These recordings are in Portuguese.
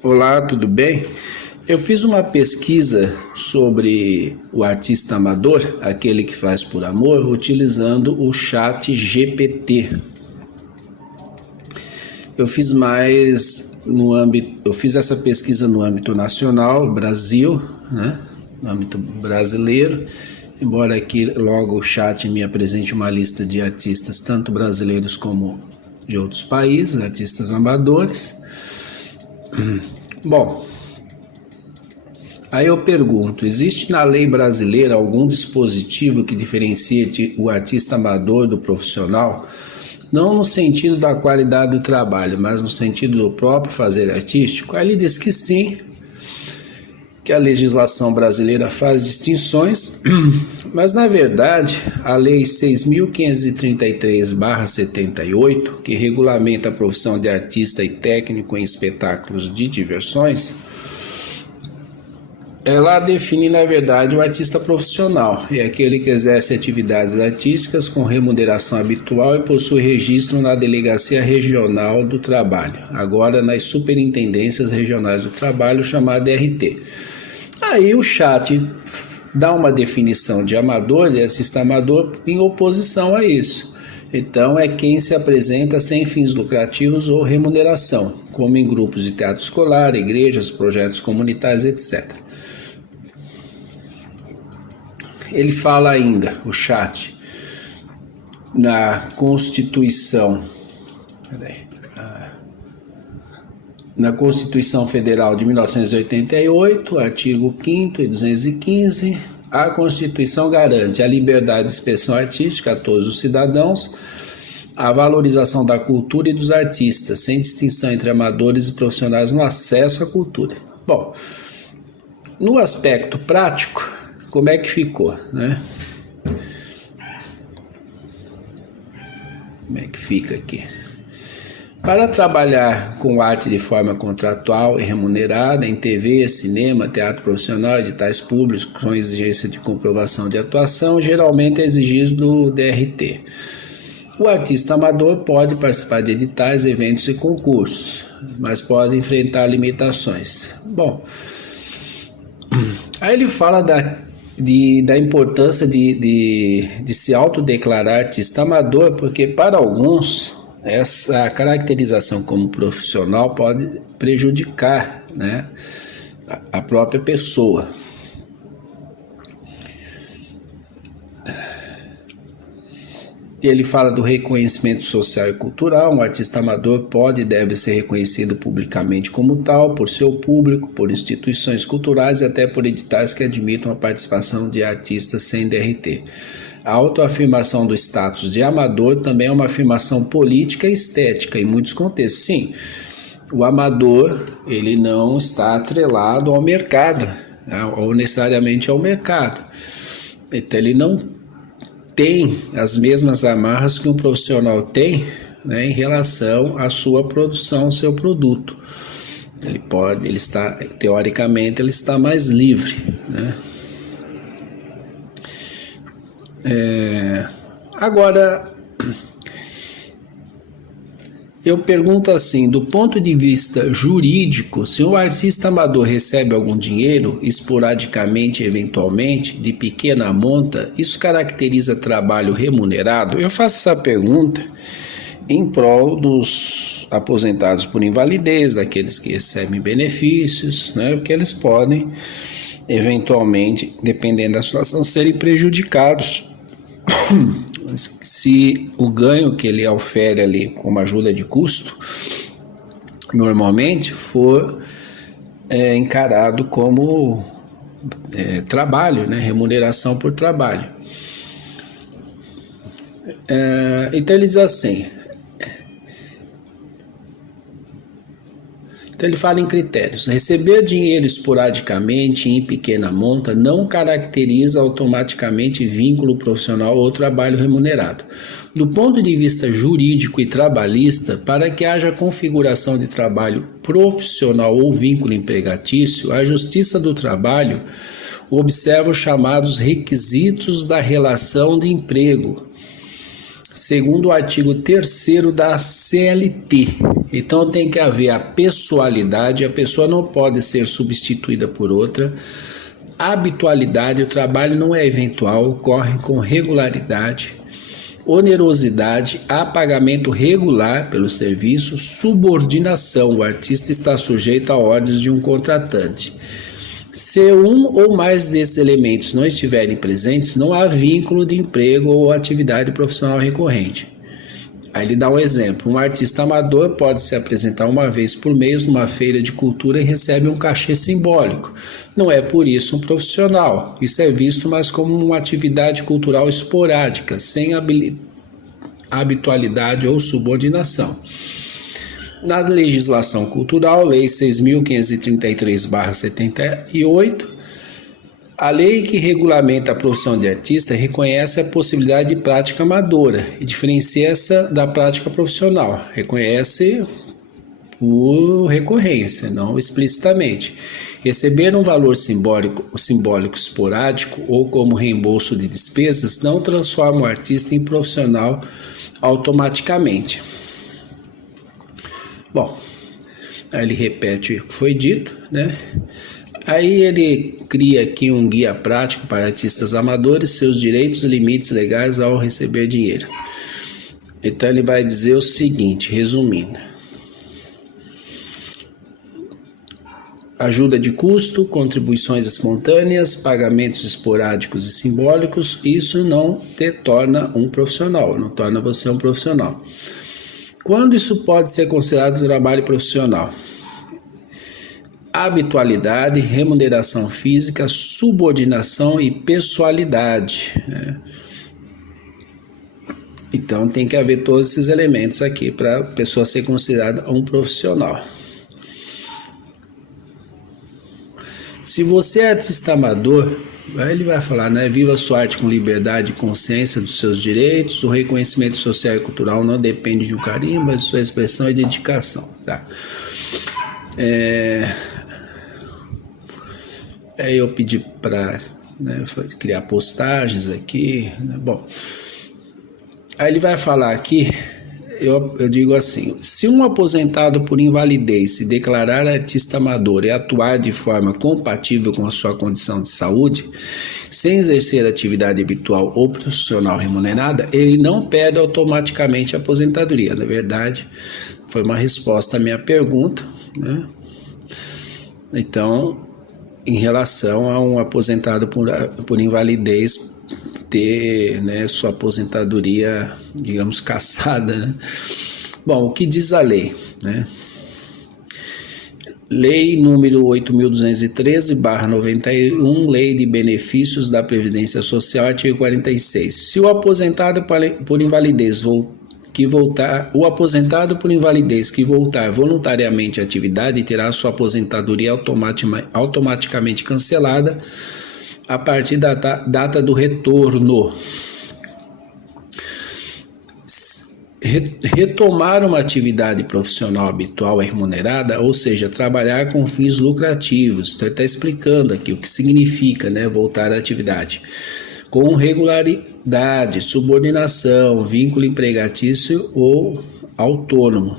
Olá, tudo bem? Eu fiz uma pesquisa sobre o artista amador, aquele que faz por amor, utilizando o chat GPT. Eu fiz essa pesquisa no âmbito nacional, Brasil, né? No âmbito brasileiro, embora aqui logo o chat me apresente uma lista de artistas, tanto brasileiros como de outros países, artistas amadores. Bom, aí eu pergunto, existe na lei brasileira algum dispositivo que diferencie o artista amador do profissional? Não no sentido da qualidade do trabalho, mas no sentido do próprio fazer artístico? Aí ele diz que sim, que a legislação brasileira faz distinções, mas na verdade a lei 6.533/78, que regulamenta a profissão de artista e técnico em espetáculos de diversões, ela define na verdade o artista profissional, é aquele que exerce atividades artísticas com remuneração habitual e possui registro na Delegacia Regional do Trabalho, agora nas Superintendências Regionais do Trabalho, chamada DRT. Aí o chat dá uma definição de amador, de artista amador, em oposição a isso. Então é quem se apresenta sem fins lucrativos ou remuneração, como em grupos de teatro escolar, igrejas, projetos comunitários, etc. Ele fala ainda, o chat, na Constituição... Na Constituição Federal de 1988, artigo 5º e 215, a Constituição garante a liberdade de expressão artística a todos os cidadãos, a valorização da cultura e dos artistas, sem distinção entre amadores e profissionais no acesso à cultura. Bom, no aspecto prático, como é que ficou, né? Como é que fica aqui? Para trabalhar com arte de forma contratual e remunerada em TV, cinema, teatro profissional, editais públicos com exigência de comprovação de atuação, geralmente é exigido do DRT. O artista amador pode participar de editais, eventos e concursos, mas pode enfrentar limitações. Bom, aí ele fala da importância de se autodeclarar artista amador, porque para alguns essa caracterização como profissional pode prejudicar, né, a própria pessoa. Ele fala do reconhecimento social e cultural. Um artista amador pode e deve ser reconhecido publicamente como tal, por seu público, por instituições culturais e até por editais que admitam a participação de artistas sem DRT. A autoafirmação do status de amador também é uma afirmação política e estética em muitos contextos. Sim, o amador ele não está atrelado ao mercado, ou necessariamente ao mercado. Então ele não tem as mesmas amarras que um profissional tem, né, em relação à sua produção, ao seu produto. Teoricamente, ele está mais livre, né? Agora, eu pergunto assim, do ponto de vista jurídico, se o artista amador recebe algum dinheiro, esporadicamente, eventualmente, de pequena monta, isso caracteriza trabalho remunerado? Eu faço essa pergunta em prol dos aposentados por invalidez, daqueles que recebem benefícios, né, porque eles podem, eventualmente, dependendo da situação, serem prejudicados se o ganho que ele ofere ali como ajuda de custo normalmente for encarado como trabalho, né, remuneração por trabalho. Então ele diz assim, então ele fala em critérios. Receber dinheiro esporadicamente em pequena monta não caracteriza automaticamente vínculo profissional ou trabalho remunerado. Do ponto de vista jurídico e trabalhista, para que haja configuração de trabalho profissional ou vínculo empregatício, a Justiça do Trabalho observa os chamados requisitos da relação de emprego, segundo o artigo 3º da CLT. Então tem que haver a pessoalidade, a pessoa não pode ser substituída por outra. Habitualidade, o trabalho não é eventual, ocorre com regularidade. Onerosidade, há pagamento regular pelo serviço. Subordinação, o artista está sujeito a ordens de um contratante. Se um ou mais desses elementos não estiverem presentes, não há vínculo de emprego ou atividade profissional recorrente. Aí ele dá um exemplo: um artista amador pode se apresentar uma vez por mês numa feira de cultura e recebe um cachê simbólico. Não é por isso um profissional. Isso é visto mais como uma atividade cultural esporádica, sem habitualidade ou subordinação. Na legislação cultural, Lei 6.533/78, a lei que regulamenta a profissão de artista reconhece a possibilidade de prática amadora e diferencia essa da prática profissional. Reconhece por recorrência, não explicitamente. Receber um valor simbólico esporádico ou como reembolso de despesas não transforma o artista em profissional automaticamente. Bom, aí ele repete o que foi dito, né? Aí ele cria aqui um guia prático para artistas amadores, seus direitos e limites legais ao receber dinheiro. Então ele vai dizer o seguinte, resumindo: ajuda de custo, contribuições espontâneas, pagamentos esporádicos e simbólicos, isso não te torna um profissional, não torna você um profissional. Quando isso pode ser considerado trabalho profissional? Habitualidade, remuneração física, subordinação e pessoalidade. Então tem que haver todos esses elementos aqui para a pessoa ser considerada um profissional. Se você é artista amador, aí ele vai falar, né? Viva sua arte com liberdade e consciência dos seus direitos. O reconhecimento social e cultural não depende de um carimbo, mas de sua expressão e dedicação. Tá? Aí eu pedi para criar postagens aqui, né? Bom, aí ele vai falar aqui, eu digo assim: se um aposentado por invalidez se declarar artista amador e atuar de forma compatível com a sua condição de saúde, sem exercer atividade habitual ou profissional remunerada, ele não perde automaticamente a aposentadoria. Na verdade, foi uma resposta à minha pergunta, né? Então, em relação a um aposentado por invalidez ter, né, sua aposentadoria, digamos, cassada, né? Bom, o que diz a lei, né? Lei número 8.213/91, Lei de Benefícios da Previdência Social, artigo 46. Se o aposentado por invalidez que voltar voluntariamente à atividade terá sua aposentadoria automaticamente cancelada a partir da data do retorno. Retomar uma atividade profissional habitual e remunerada, ou seja, trabalhar com fins lucrativos. Então ele está explicando aqui o que significa, né, voltar à atividade. Com regularidade, subordinação, vínculo empregatício ou autônomo.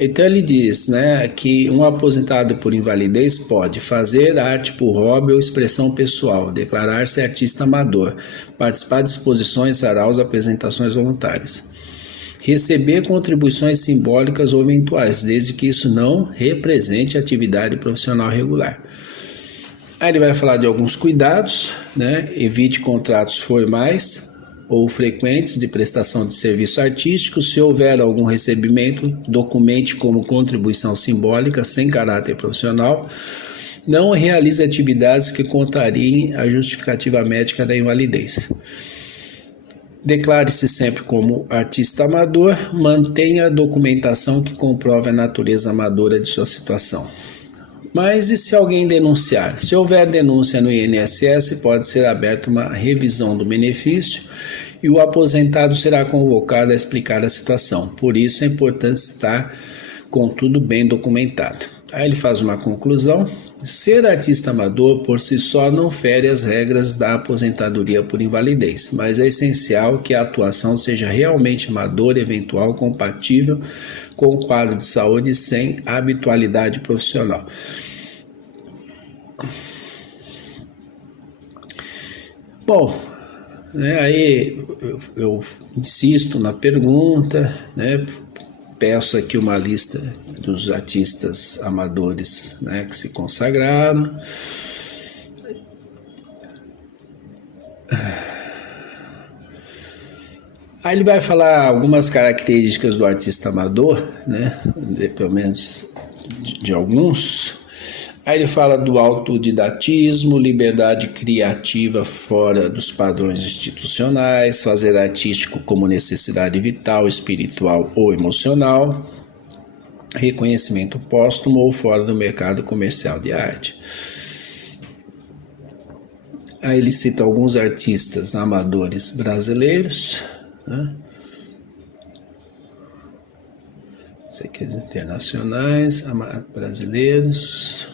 Então ele diz, né, que um aposentado por invalidez pode fazer arte por hobby ou expressão pessoal, declarar-se artista amador, participar de exposições, saraus, apresentações voluntárias, receber contribuições simbólicas ou eventuais, desde que isso não represente atividade profissional regular. Aí ele vai falar de alguns cuidados, né? Evite contratos formais ou frequentes de prestação de serviço artístico. Se houver algum recebimento, documente como contribuição simbólica sem caráter profissional. Não realize atividades que contrariem a justificativa médica da invalidez. Declare-se sempre como artista amador. Mantenha a documentação que comprove a natureza amadora de sua situação. Mas e se alguém denunciar? Se houver denúncia no INSS, pode ser aberta uma revisão do benefício e o aposentado será convocado a explicar a situação. Por isso é importante estar com tudo bem documentado. Aí ele faz uma conclusão, Ser artista amador por si só não fere as regras da aposentadoria por invalidez, mas é essencial que a atuação seja realmente amadora, eventual, compatível com o quadro de saúde sem habitualidade profissional. Bom, aí eu insisto na pergunta, peço aqui uma lista dos artistas amadores, que se consagraram. Aí ele vai falar algumas características do artista amador, pelo menos de alguns. Aí ele fala do autodidatismo, liberdade criativa fora dos padrões institucionais, fazer artístico como necessidade vital, espiritual ou emocional, reconhecimento póstumo ou fora do mercado comercial de arte. Aí ele cita alguns artistas amadores brasileiros, Isso aqui, os internacionais, brasileiros.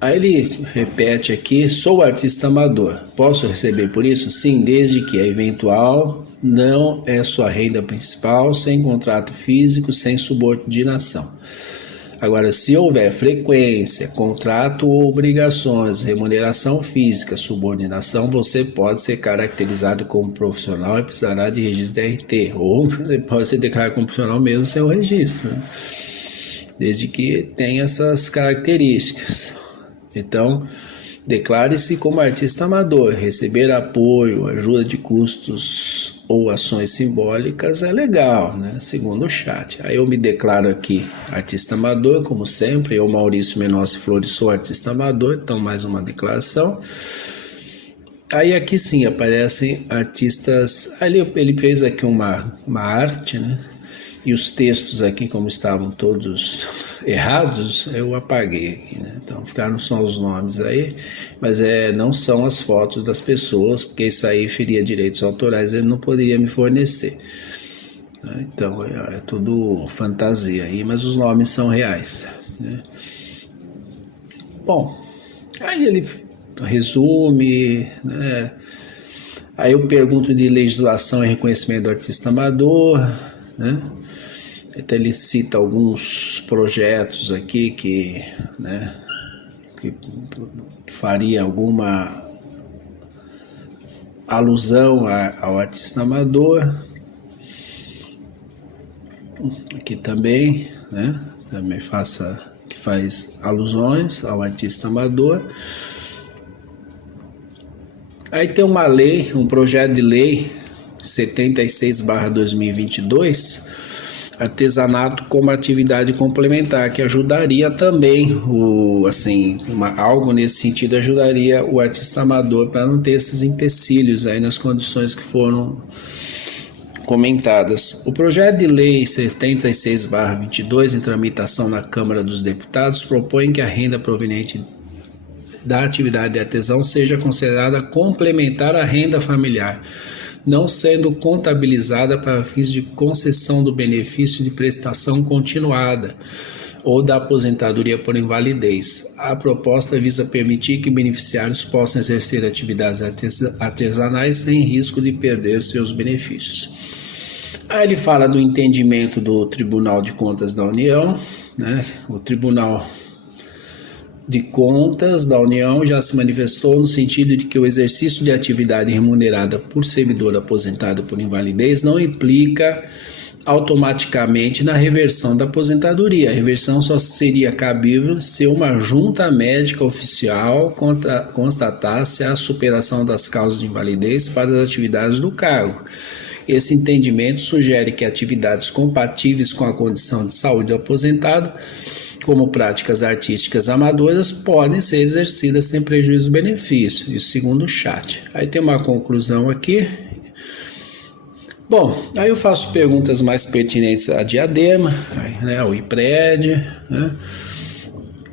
Aí ele repete aqui: sou artista amador, posso receber por isso? Sim, desde que é eventual, não é sua renda principal, sem contrato físico, sem subordinação. Agora, se houver frequência, contrato ou obrigações, remuneração física, subordinação, você pode ser caracterizado como profissional e precisará de registro de RT, ou você pode ser declarado como profissional mesmo sem o registro, desde que tenha essas características. Então, declare-se como artista amador. Receber apoio, ajuda de custos ou ações simbólicas é legal, segundo o chat. Aí eu me declaro aqui artista amador, como sempre. Eu, Maurício Menossi Flores, sou artista amador. Então, mais uma declaração. Aí aqui sim aparecem artistas. Aí ele fez aqui uma arte, E os textos aqui, como estavam todos errados, eu apaguei aqui, Então ficaram só os nomes aí, mas não são as fotos das pessoas, porque isso aí feria direitos autorais, ele não poderia me fornecer. Então é tudo fantasia aí, mas os nomes são reais. Bom, aí ele resume, Aí eu pergunto de legislação e reconhecimento do artista amador, Então ele cita alguns projetos aqui que faria alguma alusão ao artista amador. Aqui também, também faz alusões ao artista amador. Aí tem uma lei, um projeto de lei 76/2022, artesanato como atividade complementar, que ajudaria também algo nesse sentido ajudaria o artista amador para não ter esses empecilhos aí nas condições que foram comentadas. O projeto de lei 76/22 em tramitação na Câmara dos Deputados propõe que a renda proveniente da atividade de artesão seja considerada complementar à renda familiar, não sendo contabilizada para fins de concessão do benefício de prestação continuada ou da aposentadoria por invalidez. A proposta visa permitir que beneficiários possam exercer atividades artesanais sem risco de perder seus benefícios. Aí ele fala do entendimento do Tribunal de Contas da União, O Tribunal de Contas da União já se manifestou no sentido de que o exercício de atividade remunerada por servidor aposentado por invalidez não implica automaticamente na reversão da aposentadoria. A reversão só seria cabível se uma junta médica oficial constatasse a superação das causas de invalidez para as atividades do cargo. Esse entendimento sugere que atividades compatíveis com a condição de saúde do aposentado, como práticas artísticas amadoras, podem ser exercidas sem prejuízo do benefício, isso segundo o chat. Aí tem uma conclusão aqui. Bom, aí eu faço perguntas mais pertinentes à Diadema, ao IPRED,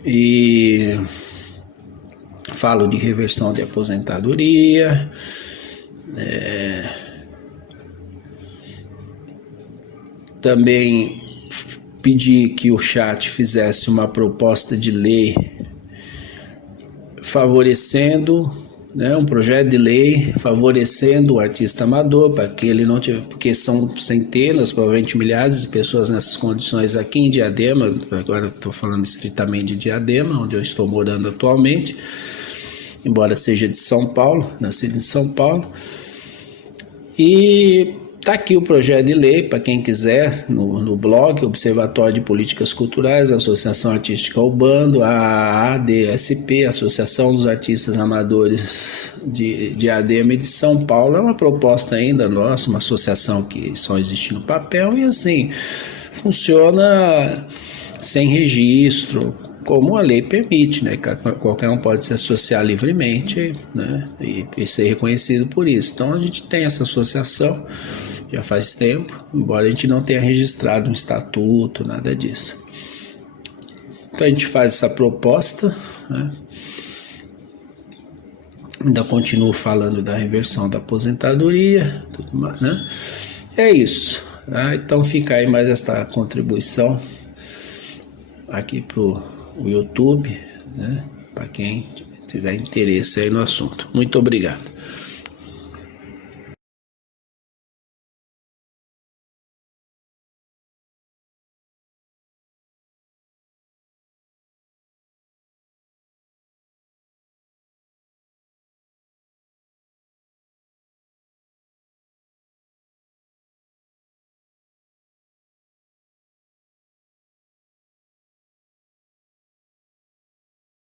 e falo de reversão de também pedi que o chat fizesse uma proposta de lei favorecendo, né, um projeto de lei favorecendo o artista amador, para que ele não tivesse, porque são centenas, provavelmente milhares de pessoas nessas condições aqui em Diadema. Agora estou falando estritamente de Diadema, onde eu estou morando atualmente, embora seja de São Paulo, nascido em São Paulo. E está aqui o projeto de lei, para quem quiser, no blog, Observatório de Políticas Culturais, Associação Artística Urbano, a ADSP, Associação dos Artistas Amadores de Diadema e de São Paulo. É uma proposta ainda nossa, uma associação que só existe no papel e assim, funciona sem registro, como a lei permite, né? Qualquer um pode se associar livremente, né? E ser reconhecido por isso. Então a gente tem essa associação já faz tempo, embora a gente não tenha registrado um estatuto, nada disso. Então a gente faz essa proposta, né? Ainda continuo falando da reversão da aposentadoria, tudo mais, né? É isso, tá? Então fica aí mais esta contribuição aqui pro YouTube, né? Para quem tiver interesse aí no assunto. Muito obrigado.